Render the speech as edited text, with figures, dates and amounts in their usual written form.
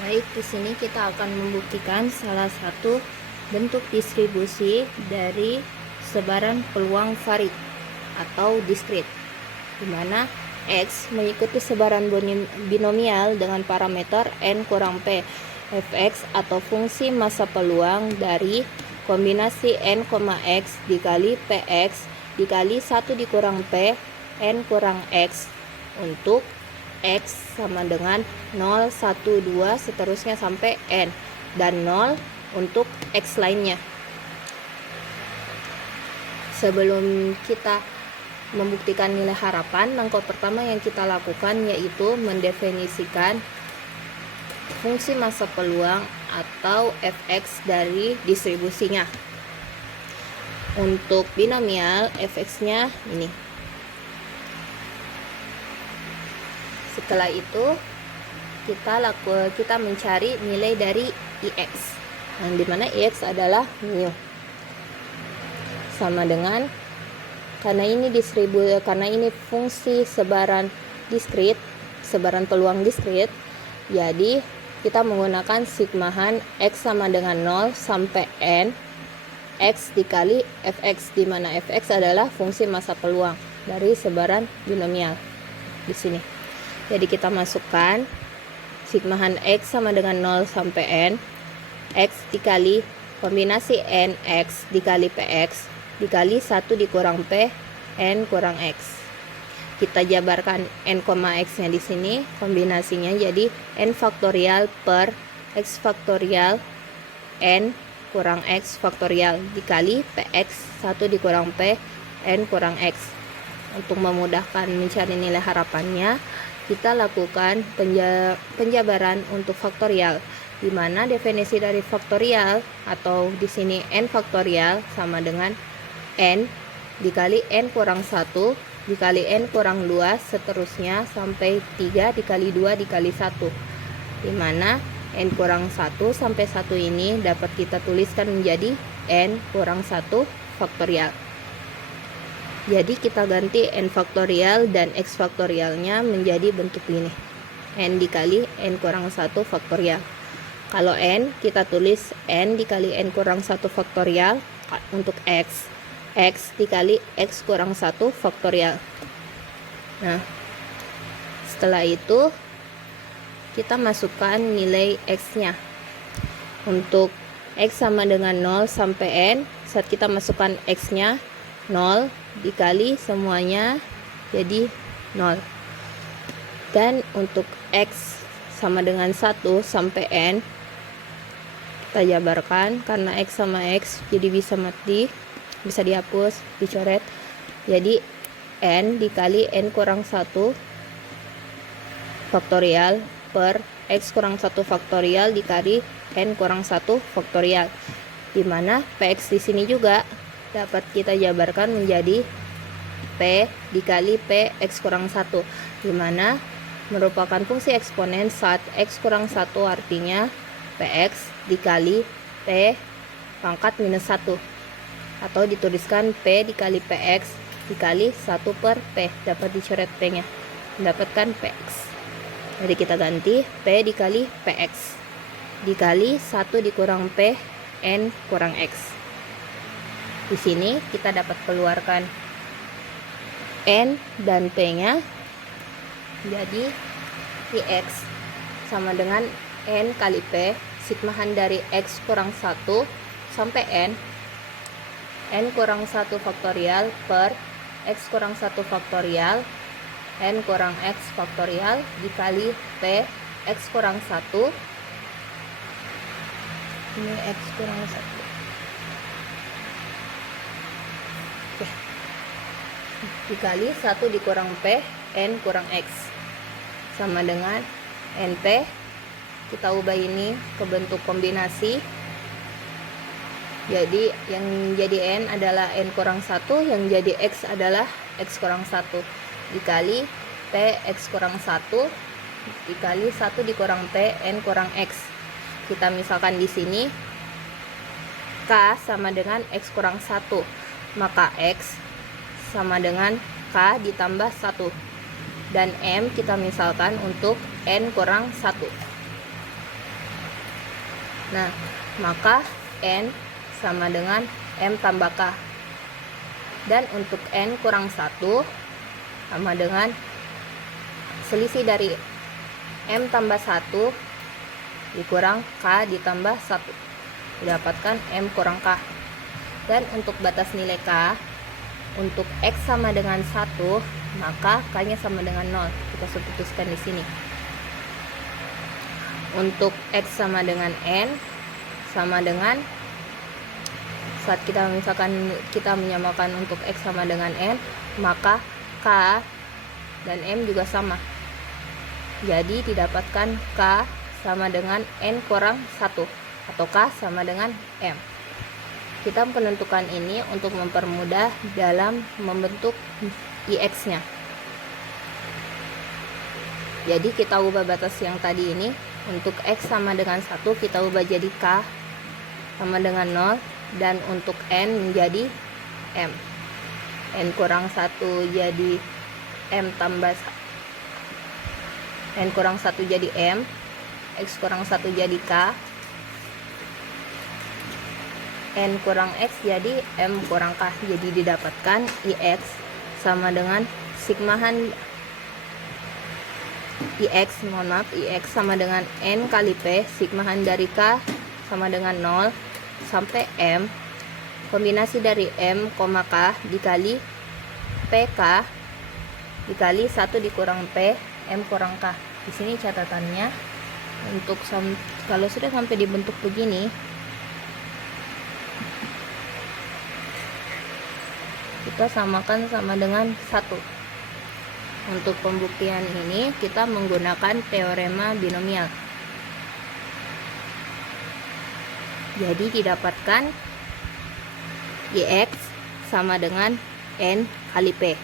Baik, di sini kita akan membuktikan salah satu bentuk distribusi dari sebaran peluang varid atau diskrit, di mana X mengikuti sebaran binomial dengan parameter N kurang P. Fx atau fungsi massa peluang dari kombinasi N, X dikali Px dikali 1 dikurang P N kurang X untuk X sama dengan 0, 1, 2, seterusnya sampai N, dan 0 untuk X lainnya. Sebelum kita membuktikan nilai harapan, langkah pertama yang kita lakukan yaitu mendefinisikan fungsi massa peluang atau Fx dari distribusinya. Untuk binomial, Fx-nya ini. Setelah itu kita mencari nilai dari Ix, yang dimana Ix adalah mu, sama dengan, karena ini fungsi sebaran diskrit, sebaran peluang diskrit, jadi kita menggunakan sigmahan X sama dengan 0 sampai N X dikali Fx, di mana Fx adalah fungsi massa peluang dari sebaran binomial di sini. Jadi kita masukkan sigmahan X sama dengan 0 sampai N X dikali kombinasi N X dikali Px dikali 1 dikurang P N kurang X. Kita jabarkan N, X nya di sini, kombinasinya jadi N faktorial per X faktorial N kurang X faktorial dikali Px 1 dikurang P N kurang X. Untuk memudahkan mencari nilai harapannya, kita lakukan penjabaran untuk faktorial, di mana definisi dari faktorial atau di sini N faktorial sama dengan N dikali N kurang 1 dikali N kurang 2 seterusnya sampai 3 dikali 2 dikali 1, di mana N kurang 1 sampai 1 ini dapat kita tuliskan menjadi N kurang 1 faktorial. Jadi kita ganti N faktorial dan X faktorialnya menjadi bentuk ini, N dikali N kurang 1 faktorial. Kalau N, kita tulis N dikali N kurang 1 faktorial untuk X dikali X kurang 1 faktorial. Nah, setelah itu kita masukkan nilai X nya. Untuk X sama dengan 0 sampai N, saat kita masukkan X nya 0 dikali semuanya jadi 0. Dan untuk X sama dengan 1 sampai N, kita jabarkan karena X sama X jadi bisa mati, bisa dihapus, dicoret. Jadi N dikali N kurang 1 faktorial per X kurang 1 faktorial dikali N kurang 1 faktorial, di mana Px di sini juga dapat kita jabarkan menjadi P dikali P X kurang 1, di mana merupakan fungsi eksponen saat X kurang 1, artinya Px dikali P pangkat minus 1, atau dituliskan P dikali Px dikali 1 per P, dapat dicoret P nya, mendapatkan Px. Jadi kita ganti P dikali Px dikali 1 dikurang P N kurang X. Di sini kita dapat keluarkan N dan P nya, jadi Ix sama dengan N kali P, sigmahan dari X kurang 1 sampai N kurang 1 faktorial per X kurang 1 faktorial N kurang X faktorial dikali P X kurang 1, ini X kurang 1, oke, dikali 1 dikurang P N kurang X sama dengan NP. Kita ubah ini ke bentuk kombinasi, jadi yang jadi N adalah N kurang 1, yang jadi X adalah X kurang 1 dikali P X kurang 1 dikali 1 dikurang P N kurang X. Kita misalkan di sini K sama dengan X kurang 1, maka X sama dengan K ditambah 1, dan M kita misalkan untuk N kurang 1. Nah, maka N sama dengan M tambah K. Dan untuk N kurang 1 sama dengan selisih dari M tambah 1 dikurang K ditambah 1. Didapatkan M kurang K. Dan untuk batas nilai K, untuk X sama dengan 1, maka K-nya sama dengan 0. Kita substitusikan di sini. Untuk X sama dengan N, sama dengan, saat kita misalkan kita menyamakan untuk X sama dengan N, maka K dan M juga sama. Jadi didapatkan K sama dengan N kurang 1 atau K sama dengan M. Kita menentukan ini untuk mempermudah dalam membentuk IX-nya. Jadi kita ubah batas yang tadi ini, untuk X sama dengan 1 kita ubah jadi K sama dengan 0, dan untuk N menjadi M. N kurang 1 jadi M tambah N kurang 1 jadi M, X kurang 1 jadi K, N kurang X jadi M kurang K. Jadi didapatkan IX sama dengan sigmahan IX sama dengan N kali P, sigmahan dari K sama dengan 0 sampai M, kombinasi dari M, K dikali PK dikali 1 dikurang P, M kurang K. Di sini catatannya, untuk kalau sudah sampai dibentuk begini, kita samakan sama dengan 1. Untuk pembuktian ini kita menggunakan teorema binomial. Jadi didapatkan IX sama dengan N kali P.